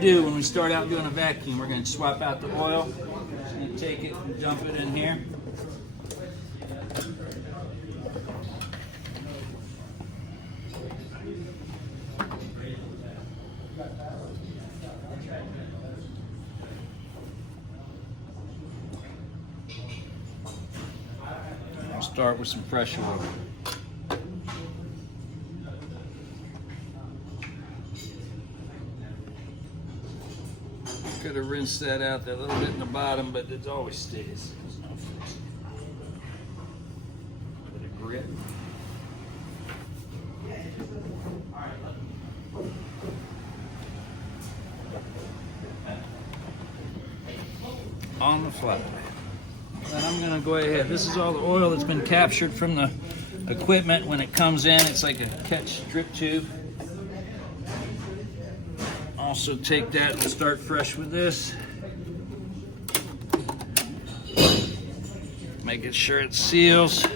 Do when we start out doing a vacuum, we're going to swap out the oil. Just going to take it and dump it in here. I'll start with some fresh oil. Could have rinsed that out there a little bit in the bottom, but it always stays. There's no fix. Bit of grit. On the fly. Then I'm going to go ahead. This is all the oil that's been captured from the equipment when it comes in. It's like a catch drip tube. Also take that and start fresh with this. Making sure it seals.